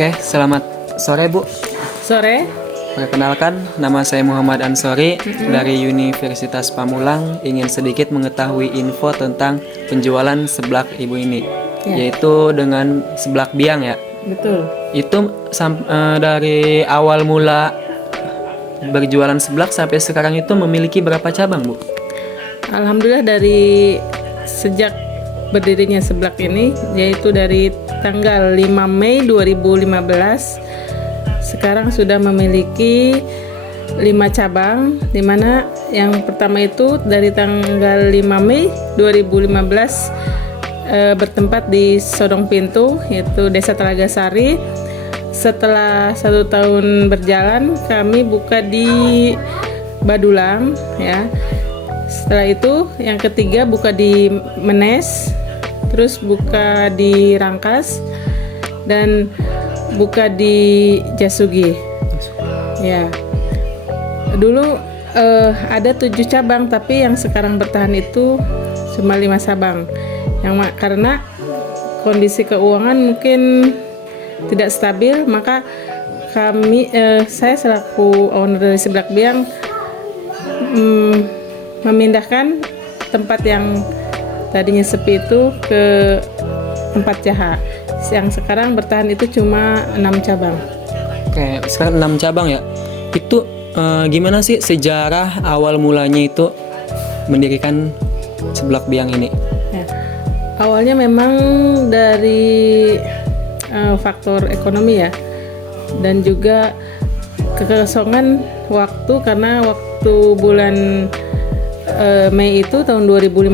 Oke, selamat sore Bu. Sore. Perkenalkan, nama saya Muhammad Ansori dari Universitas Pamulang. Ingin sedikit mengetahui info tentang penjualan seblak Ibu ini, yaitu dengan seblak biang ya. Betul. Itu dari awal mula berjualan seblak sampai sekarang itu memiliki berapa cabang Bu? Alhamdulillah dari sejak berdirinya seblak ini, yaitu dari tanggal 5 Mei 2015, sekarang sudah memiliki 5 cabang, di mana yang pertama itu dari tanggal 5 Mei 2015 bertempat di Sodong Pintu, yaitu Desa Telaga Sari. Setelah 1 tahun berjalan, kami buka di Badulang, ya. Setelah itu yang ketiga buka di Menes, terus buka di Rangkas, dan buka di Jasugi. Ya. Dulu ada 7 cabang, tapi yang sekarang bertahan itu cuma 5 cabang. Karena kondisi keuangan mungkin tidak stabil, maka saya selaku owner dari Seblak Biang memindahkan tempat yang tadinya sepi itu ke tempat Jaha. Yang sekarang bertahan itu cuma 6 cabang. Oke, sekarang 6 cabang ya. Itu gimana sih sejarah awal mulanya itu mendirikan Seblak Biang ini? Ya. Awalnya memang dari faktor ekonomi ya, dan juga kekosongan waktu, karena waktu bulan Mei itu tahun 2015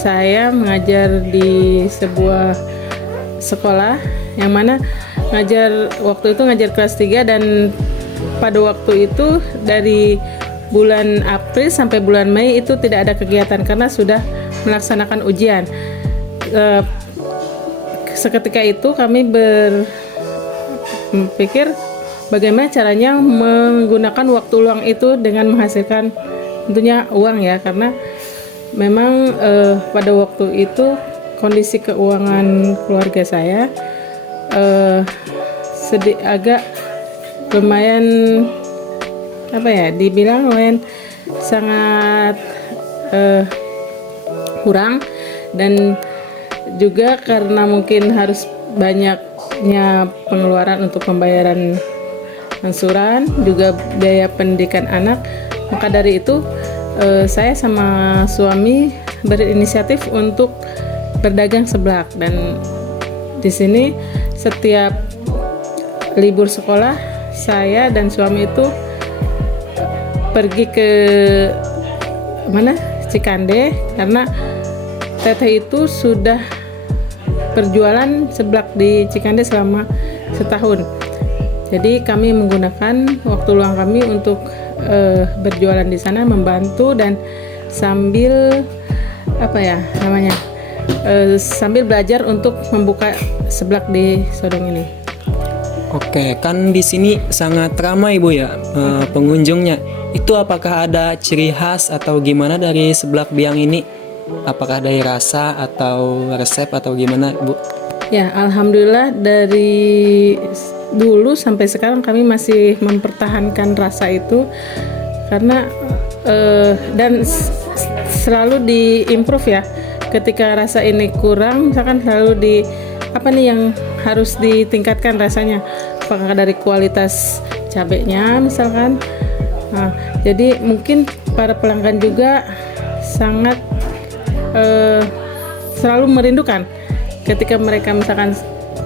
saya mengajar di sebuah sekolah yang mana waktu itu ngajar kelas 3, dan pada waktu itu dari bulan April sampai bulan Mei itu tidak ada kegiatan karena sudah melaksanakan ujian. Seketika itu kami berpikir bagaimana caranya menggunakan waktu luang itu dengan menghasilkan tentunya uang ya, karena memang pada waktu itu kondisi keuangan keluarga saya agak lumayan dibilang lumayan sangat kurang, dan juga karena mungkin harus banyaknya pengeluaran untuk pembayaran angsuran, juga biaya pendidikan anak. Maka dari itu saya sama suami berinisiatif untuk berdagang seblak, dan di sini setiap libur sekolah saya dan suami itu pergi ke Cikande, karena teteh itu sudah berjualan seblak di Cikande selama setahun. Jadi kami menggunakan waktu luang kami untuk berjualan di sana, membantu, dan sambil sambil belajar untuk membuka seblak di Sodong ini. Oke, kan di sini sangat ramai Bu ya pengunjungnya. Itu apakah ada ciri khas atau gimana dari Seblak Biang ini? Apakah dari rasa atau resep atau gimana Bu? Ya, alhamdulillah dari dulu sampai sekarang kami masih mempertahankan rasa itu, karena dan selalu diimprove ya. Ketika rasa ini kurang, misalkan selalu yang harus ditingkatkan rasanya, apakah dari kualitas cabenya misalkan. Nah, jadi mungkin para pelanggan juga sangat selalu merindukan ketika mereka misalkan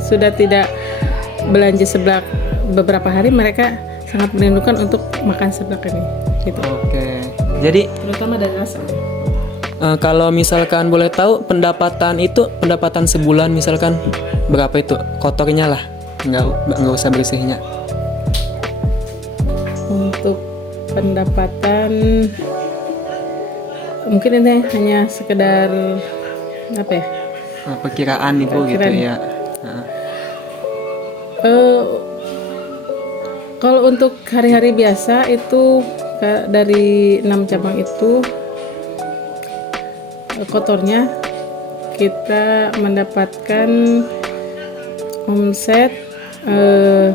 sudah tidak belanja seblak beberapa hari, mereka sangat merindukan untuk makan seblak ini gitu. Oke, jadi terutama dari rasa. Kalau misalkan boleh tahu pendapatan sebulan misalkan berapa itu? Kotornya lah, nggak usah bersihnya. Untuk pendapatan mungkin ini hanya sekedar perkiraan Ibu gitu ya. Kalau untuk hari-hari biasa itu dari 6 cabang itu kotornya kita mendapatkan omset eh,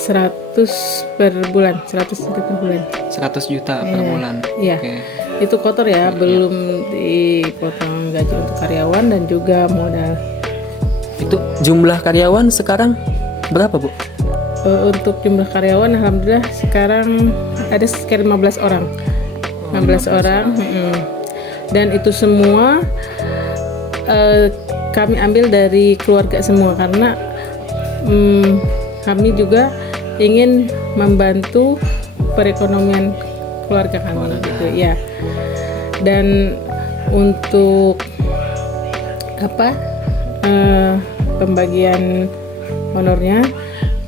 100 per bulan, 100 juta per bulan. 100 juta per Iya. bulan. Iya. Oke. Itu kotor ya, belum dipotong gaji untuk karyawan dan juga modal. Itu jumlah karyawan sekarang berapa, Bu? Untuk jumlah karyawan, alhamdulillah sekarang ada sekitar 15 orang. 15 orang. Dan itu semua kami ambil dari keluarga semua karena kami juga ingin membantu perekonomian keluarga kami gitu ya. Dan untuk pembagian honornya,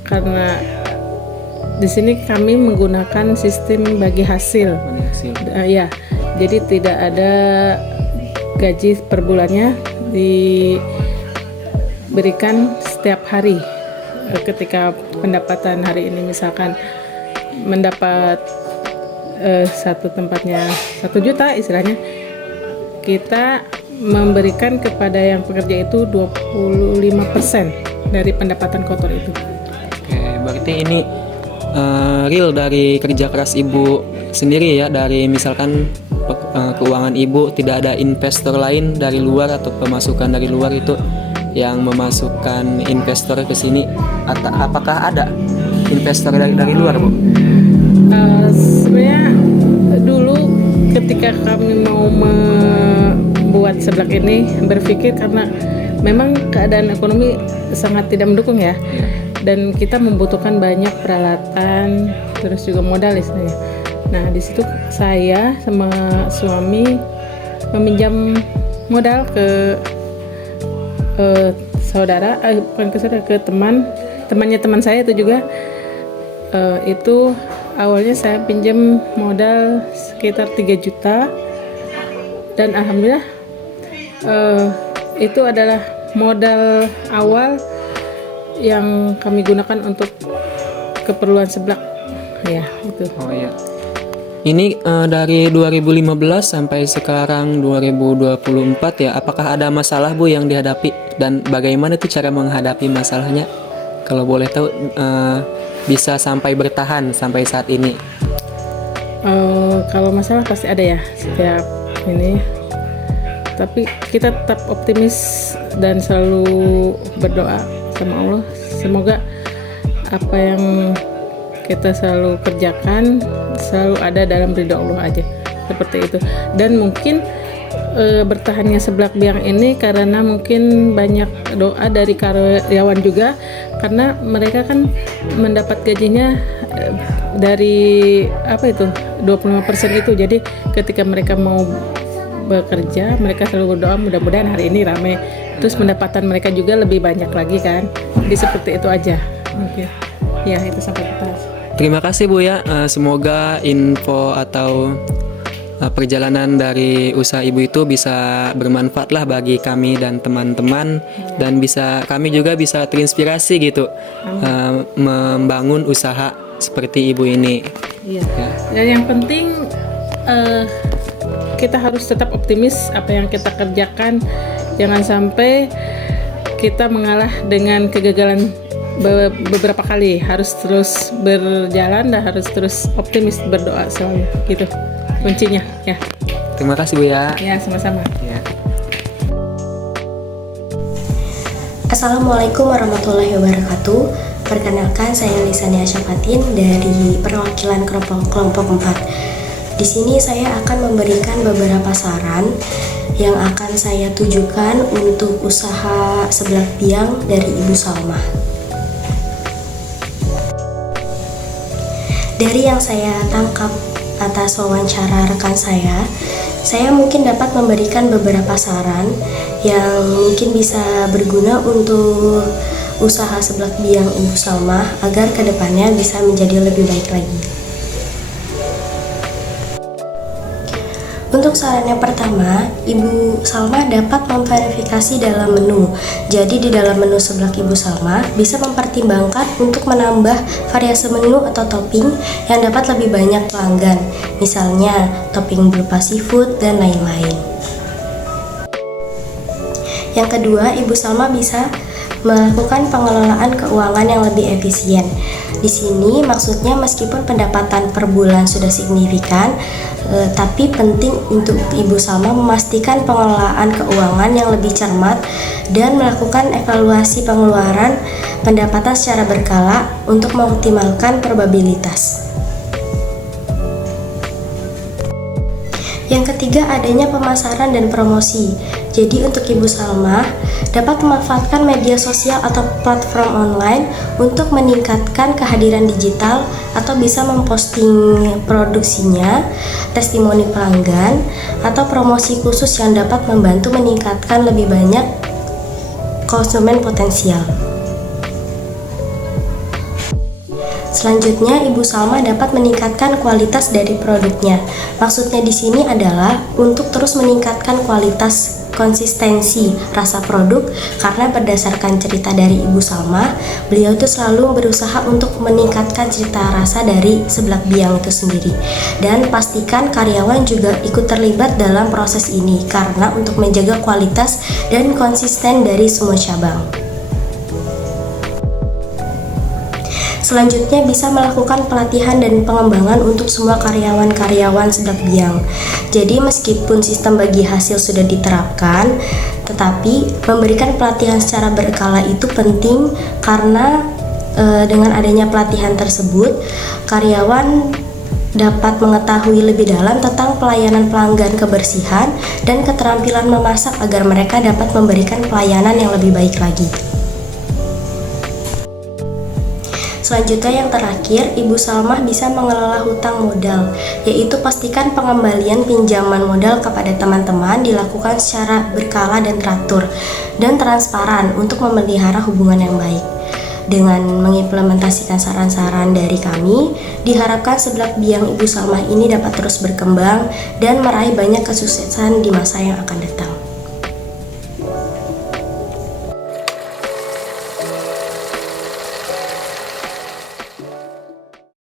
karena di sini kami menggunakan sistem bagi hasil. Ya, jadi tidak ada gaji per bulannya, diberikan setiap hari. Ketika pendapatan hari ini misalkan mendapat satu tempatnya 1 juta istilahnya, kita memberikan kepada yang pekerja itu 25% dari pendapatan kotor itu. Oke, berarti ini real dari kerja keras Ibu sendiri ya, dari misalkan keuangan Ibu, tidak ada investor lain dari luar atau pemasukan dari luar itu yang memasukkan investor ke sini. Apakah ada investor dari luar, Bu? Sebenarnya dulu ketika kami mau membuat seblak ini berpikir, karena memang keadaan ekonomi sangat tidak mendukung ya, dan kita membutuhkan banyak peralatan, terus juga modal istilahnya. Nah, di situ saya sama suami meminjam modal ke saudara, bukan ke saudara, ke temannya teman saya itu juga. Itu awalnya saya pinjam modal sekitar 3 juta, dan alhamdulillah itu adalah modal awal yang kami gunakan untuk keperluan seblak ya itu. Oh iya. Ini dari 2015 sampai sekarang 2024 ya. Apakah ada masalah, Bu, yang dihadapi, dan bagaimana tuh cara menghadapi masalahnya? Kalau boleh tahu, bisa sampai bertahan sampai saat ini. Kalau masalah pasti ada ya setiap ini. Tapi kita tetap optimis dan selalu berdoa sama Allah. Semoga apa yang kita selalu kerjakan selalu ada dalam ridho Allah aja, seperti itu. Dan mungkin bertahannya seblak biang ini karena mungkin banyak doa dari karyawan juga, karena mereka kan mendapat gajinya dari 25% itu. Jadi ketika mereka mau bekerja, mereka selalu berdoa mudah-mudahan hari ini ramai, terus pendapatan mereka juga lebih banyak lagi kan. Jadi seperti itu aja mungkin ya, itu sampai kita. Terima kasih, Bu ya. Semoga info atau perjalanan dari usaha Ibu itu bisa bermanfaat lah bagi kami dan teman-teman, dan kami juga bisa terinspirasi gitu membangun usaha seperti Ibu ini. Iya. Ya. Dan yang penting kita harus tetap optimis apa yang kita kerjakan. Jangan sampai kita mengalah dengan kegagalan beberapa kali. Harus terus berjalan dan harus terus optimis, berdoa selalu gitu. Kuncinya ya. Terima kasih, Bu ya. Ya, sama-sama. Ya. Assalamualaikum warahmatullahi wabarakatuh. Perkenalkan, saya Lisania Syafatin dari perwakilan kelompok 4. Di sini saya akan memberikan beberapa saran yang akan saya tujukan untuk usaha seblak biang dari Ibu Salma. Dari yang saya tangkap atas wawancara rekan saya mungkin dapat memberikan beberapa saran yang mungkin bisa berguna untuk usaha seblak biang Ibu Salma agar kedepannya bisa menjadi lebih baik lagi. Untuk saran yang pertama, Ibu Salma dapat memverifikasi dalam menu. Jadi di dalam menu seblak Ibu Salma bisa mempertimbangkan untuk menambah variasi menu atau topping yang dapat lebih banyak pelanggan. Misalnya topping berupa seafood dan lain-lain. Yang kedua, Ibu Salma bisa melakukan pengelolaan keuangan yang lebih efisien. Di sini maksudnya meskipun pendapatan per bulan sudah signifikan, tapi penting untuk Ibu Salma memastikan pengelolaan keuangan yang lebih cermat dan melakukan evaluasi pengeluaran pendapatan secara berkala untuk mengoptimalkan probabilitas. Yang ketiga, adanya pemasaran dan promosi. Jadi untuk Ibu Salma dapat memanfaatkan media sosial atau platform online untuk meningkatkan kehadiran digital atau bisa memposting produksinya, testimoni pelanggan, atau promosi khusus yang dapat membantu meningkatkan lebih banyak konsumen potensial. Selanjutnya, Ibu Salma dapat meningkatkan kualitas dari produknya. Maksudnya di sini adalah untuk terus meningkatkan kualitas konsistensi rasa produk, karena berdasarkan cerita dari Ibu Salma, beliau itu selalu berusaha untuk meningkatkan cita rasa dari seblak biang itu sendiri. Dan pastikan karyawan juga ikut terlibat dalam proses ini karena untuk menjaga kualitas dan konsisten dari semua cabang. Selanjutnya, bisa melakukan pelatihan dan pengembangan untuk semua karyawan-karyawan seblak biang. Jadi meskipun sistem bagi hasil sudah diterapkan, tetapi memberikan pelatihan secara berkala itu penting karena dengan adanya pelatihan tersebut, karyawan dapat mengetahui lebih dalam tentang pelayanan pelanggan kebersihan dan keterampilan memasak agar mereka dapat memberikan pelayanan yang lebih baik lagi. Selanjutnya yang terakhir, Ibu Salma bisa mengelola hutang modal, yaitu pastikan pengembalian pinjaman modal kepada teman-teman dilakukan secara berkala dan teratur dan transparan untuk memelihara hubungan yang baik. Dengan mengimplementasikan saran-saran dari kami, diharapkan seblak biang Ibu Salma ini dapat terus berkembang dan meraih banyak kesuksesan di masa yang akan datang.